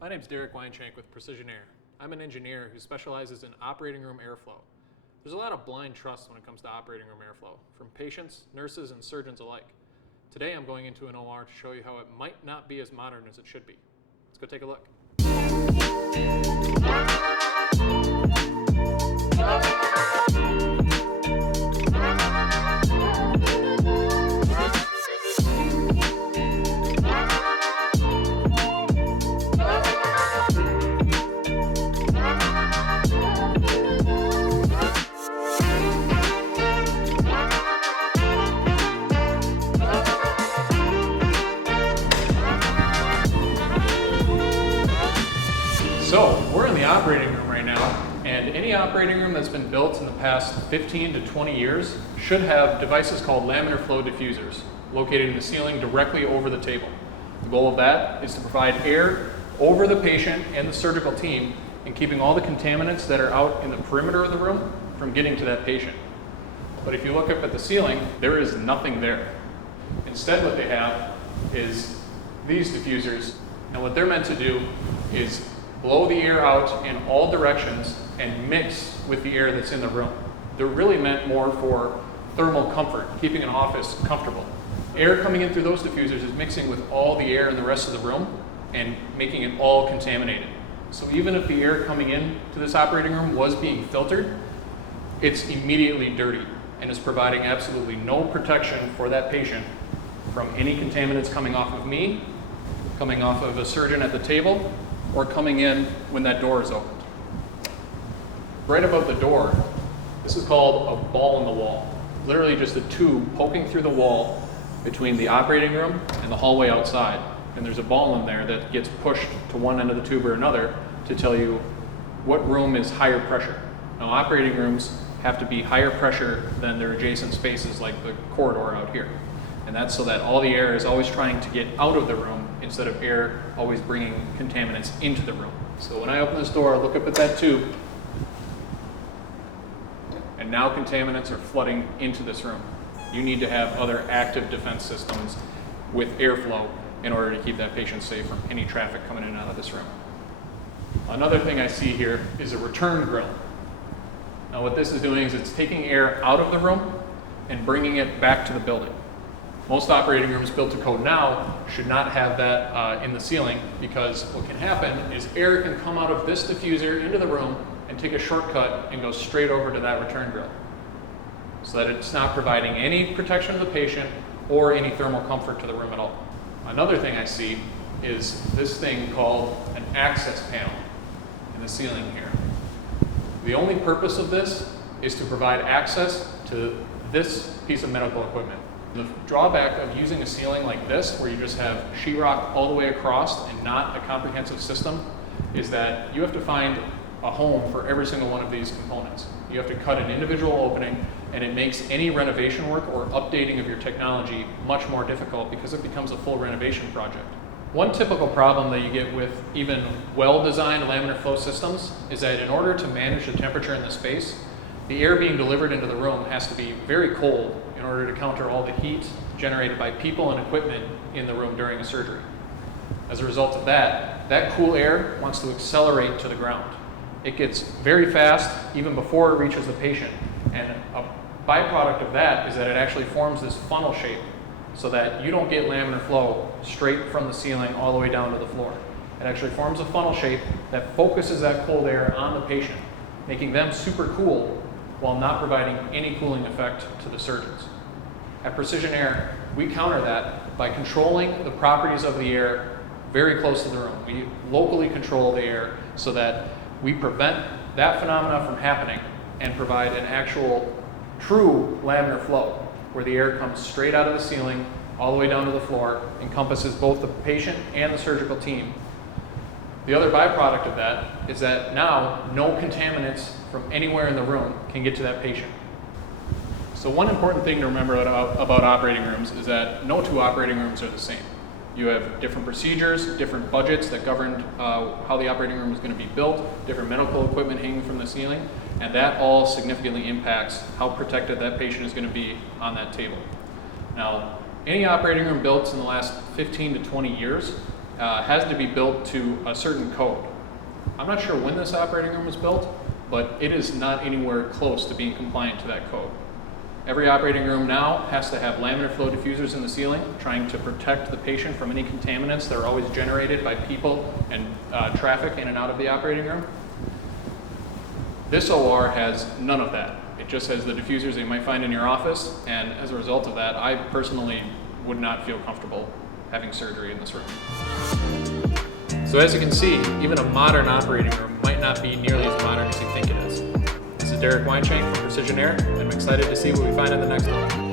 My name's Derek Weinshank with Precision Air. I'm an engineer who specializes in operating room airflow. There's a lot of blind trust when it comes to operating room airflow, from patients, nurses, and surgeons alike. Today I'm going into an OR to show you how it might not be as modern as it should be. Let's go take a look. So, we're in the operating room right now, and any operating room that's been built in the past 15 to 20 years should have devices called laminar flow diffusers located in the ceiling directly over the table. The goal of that is to provide air over the patient and the surgical team and keeping all the contaminants that are out in the perimeter of the room from getting to that patient. But if you look up at the ceiling, there is nothing there. Instead, what they have is these diffusers, and what they're meant to do is blow the air out in all directions and mix with the air that's in the room. They're really meant more for thermal comfort, keeping an office comfortable. Air coming in through those diffusers is mixing with all the air in the rest of the room and making it all contaminated. So even if the air coming in to this operating room was being filtered, it's immediately dirty and is providing absolutely no protection for that patient from any contaminants coming off of me, coming off of a surgeon at the table, or coming in when that door is opened. Right above the door, this is called a ball in the wall. Literally just a tube poking through the wall between the operating room and the hallway outside. And there's a ball in there that gets pushed to one end of the tube or another to tell you what room is higher pressure. Now, operating rooms have to be higher pressure than their adjacent spaces like the corridor out here. And that's so that all the air is always trying to get out of the room instead of air always bringing contaminants into the room. So when I open this door, look up at that tube, and now contaminants are flooding into this room. You need to have other active defense systems with airflow in order to keep that patient safe from any traffic coming in and out of this room. Another thing I see here is a return grill. Now what this is doing is it's taking air out of the room and bringing it back to the building. Most operating rooms built to code now should not have that in the ceiling, because what can happen is air can come out of this diffuser into the room and take a shortcut and go straight over to that return grill, so that it's not providing any protection to the patient or any thermal comfort to the room at all. Another thing I see is this thing called an access panel in the ceiling here. The only purpose of this is to provide access to this piece of medical equipment. The drawback of using a ceiling like this, where you just have sheetrock all the way across and not a comprehensive system, is that you have to find a home for every single one of these components. You have to cut an individual opening, and it makes any renovation work or updating of your technology much more difficult because it becomes a full renovation project. One typical problem that you get with even well-designed laminar flow systems is that in order to manage the temperature in the space, the air being delivered into the room has to be very cold in order to counter all the heat generated by people and equipment in the room during a surgery. As a result of that, that cool air wants to accelerate to the ground. It gets very fast even before it reaches the patient. And a byproduct of that is that it actually forms this funnel shape so that you don't get laminar flow straight from the ceiling all the way down to the floor. It actually forms a funnel shape that focuses that cold air on the patient, making them super cool while not providing any cooling effect to the surgeons. At Precision Air, we counter that by controlling the properties of the air very close to the room. We locally control the air so that we prevent that phenomena from happening and provide an actual true laminar flow, where the air comes straight out of the ceiling all the way down to the floor, encompasses both the patient and the surgical team. The other byproduct of that is that now no contaminants from anywhere in the room can get to that patient. So one important thing to remember about operating rooms is that no two operating rooms are the same. You have different procedures, different budgets that govern how the operating room is going to be built, different medical equipment hanging from the ceiling, and that all significantly impacts how protected that patient is going to be on that table. Now, any operating room built in the last 15 to 20 years has to be built to a certain code. I'm not sure when this operating room was built, but it is not anywhere close to being compliant to that code. Every operating room now has to have laminar flow diffusers in the ceiling, trying to protect the patient from any contaminants that are always generated by people and traffic in and out of the operating room. This OR has none of that. It just has the diffusers that you might find in your office, and as a result of that, I personally would not feel comfortable having surgery in this room. So as you can see, even a modern operating room might not be nearly as modern as you think it is. This is Derek Weinshank from Precision Air, and I'm excited to see what we find in the next one.